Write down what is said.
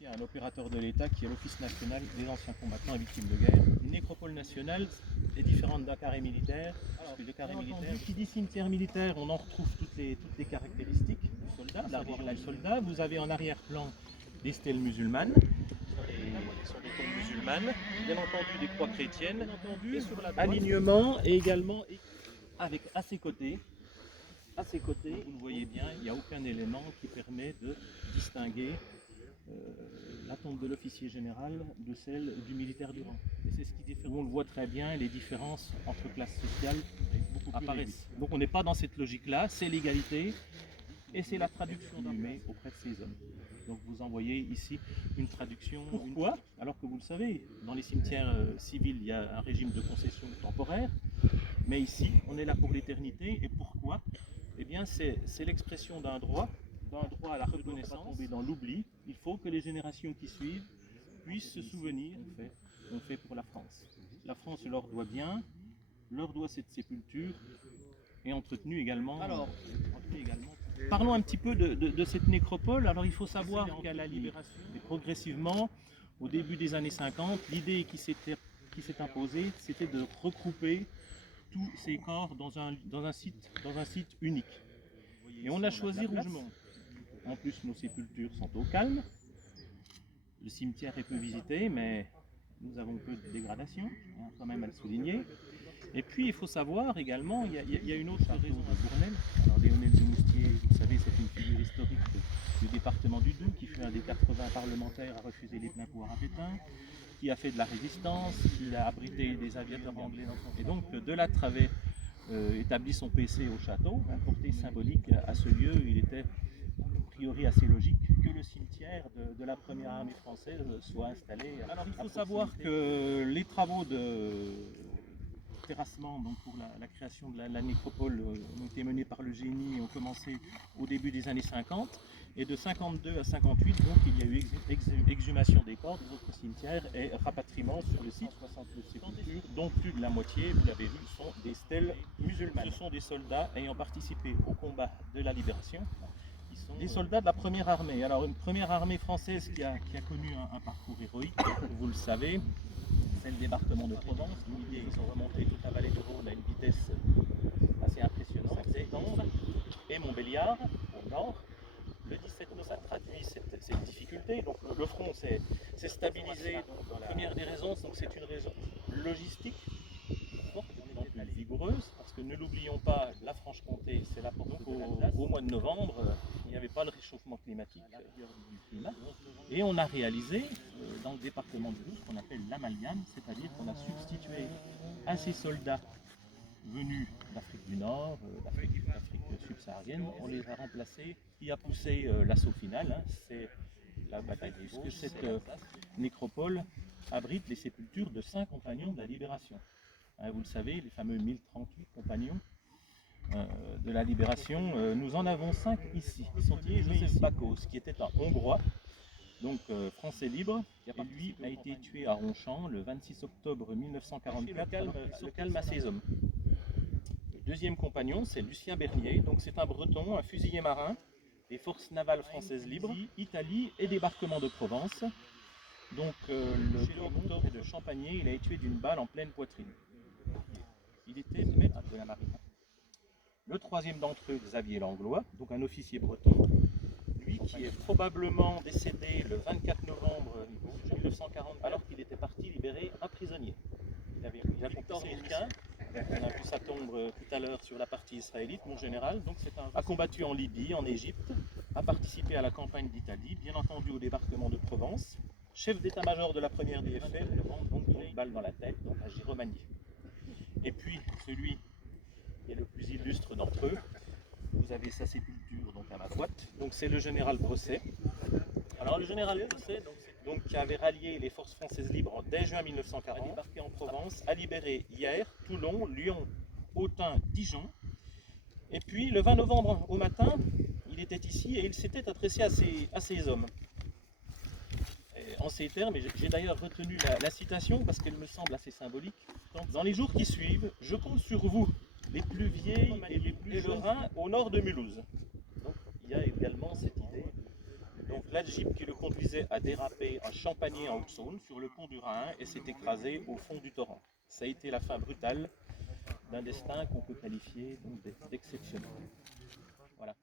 Il y a un opérateur de l'État qui est l'Office national des anciens combattants et victimes de guerre. Une nécropole nationale est différente d'un carré militaire. Parce que le carré militaire, qui dit cimetière militaire, on en retrouve toutes les caractéristiques du soldat, la religion du soldat. Vous avez en arrière-plan des stèles musulmanes, qui sont des tombes musulmanes, bien entendu des croix chrétiennes, et sur la droite, alignement et également avec à ses côtés, vous le voyez bien, il n'y a aucun élément qui permet de distinguer la tombe de l'officier général de celle du militaire du rang. Et c'est ce qui diffère. On le voit très bien, les différences entre classes sociales apparaissent. Donc on n'est pas dans cette logique-là, c'est l'égalité et c'est la traduction d'un humain auprès de ces hommes. Donc vous en voyez ici une traduction. Pourquoi? Alors que vous le savez, dans les cimetières civils, il y a un régime de concession temporaire, mais ici, on est là pour l'éternité. Et pourquoi? Eh bien, c'est l'expression d'un droit à la reconnaissance, tomber dans l'oubli. Il faut que les générations qui suivent puissent se souvenir qu'on fait pour la France. La France leur doit bien, leur doit cette sépulture et entretenue également. Parlons un petit peu de cette nécropole. Alors il faut savoir qu'à la libération, et progressivement, au début des années 50, l'idée qui s'est imposée, c'était de regrouper tous ces corps dans un site unique. Et on a choisi Rougemont. En plus, nos sépultures sont au calme. Le cimetière est peu visité, mais nous avons peu de dégradation, quand même à le souligner. Et puis, il faut savoir également, il y a une autre raison à Bournel. Alors, Léonel de Moustier, vous savez, c'est une figure historique du département du Doubs, qui fut un des 80 parlementaires à refuser les pleins pouvoirs à Pétain, qui a fait de la résistance, qui a abrité des aviateurs anglais dans son... Et donc, de là avait établi son PC au château, un portée symbolique à ce lieu. Il était a priori assez logique que le cimetière de la première armée française soit installé. Alors il faut savoir que les travaux de terrassement, donc pour la création de la nécropole, ont été menés par le génie et ont commencé au début des années 50. Et de 52 à 58, donc, il y a eu exhumation des corps des autres cimetières et rapatriement sur le site 69 sépultures, dont plus de la moitié, vous l'avez vu, sont des stèles musulmanes. Ce sont des soldats ayant participé au combat de la libération. Des soldats de la première armée. Alors une première armée française qui a connu un parcours héroïque, vous le savez, c'est le débarquement de Provence. Ils ont remonté toute la vallée du Rhône à une vitesse assez impressionnante. Et Montbéliard, au nord. Le 17 mai, ça traduit cette difficulté. Donc le front s'est stabilisé. Donc, la première des raisons, c'est une raison logistique forte, vigoureuse, parce que ne l'oublions pas, la Franche-Comté, c'est la porte de l'Alsace. Au mois de novembre, il n'y avait pas le réchauffement climatique, du climat, et on a réalisé dans le département du Doubs ce qu'on appelle l'amalgame, c'est-à-dire qu'on a substitué à ces soldats venus d'Afrique du Nord, d'Afrique subsaharienne, on les a remplacés. Qui a poussé l'assaut final, c'est la bataille, puisque cette nécropole abrite les sépultures de 5 compagnons de la Libération. Vous le savez, les fameux 1038 compagnons de la Libération, nous en avons 5 ici. Ils sont Joseph Bakos, qui était un Hongrois, donc français libre, et lui a été tué à Ronchamp le 26 octobre 1944, le calme à ses hommes. Le deuxième compagnon, c'est Lucien Bernier, donc c'est un breton, un fusilier marin des forces navales françaises libres, Italie et débarquement de Provence. Donc le 2 octobre de Champagné, il a été tué d'une balle en pleine poitrine. Il était maître de la marine. Le troisième d'entre eux, Xavier Langlois, donc un officier breton, lui qui est probablement décédé le 24 novembre 1940, alors qu'il était parti libérer un prisonnier. Il avait Victor Mirquin, on a vu sa tombe tout à l'heure sur la partie israélite, mon général, donc a combattu en Libye, en Égypte, a participé à la campagne d'Italie, bien entendu au débarquement de Provence, chef d'état-major de la première DFL, donc une balle dans la tête, donc à Giromagny. Et puis celui qui est le plus illustre d'entre eux, vous avez sa sépulture donc à ma droite, donc c'est le général Brosset. Alors le général Brosset, donc, qui avait rallié les forces françaises libres dès juin 1940, a débarqué en Provence, a libéré Hyères, Toulon, Lyon, Autun, Dijon. Et puis le 20 novembre au matin, il était ici et il s'était adressé à ses hommes. En ces termes, et j'ai d'ailleurs retenu la citation parce qu'elle me semble assez symbolique. Dans les jours qui suivent, je compte sur vous, les plus vieilles et les plus jeunes, au nord de Mulhouse. Donc il y a également cette idée Donc la Jeep qui le conduisait a dérapé en Champagné en Haute-Saône sur le pont du Rhin et s'est écrasé au fond du torrent. Ça a été la fin brutale d'un destin qu'on peut qualifier d'exceptionnel. Voilà.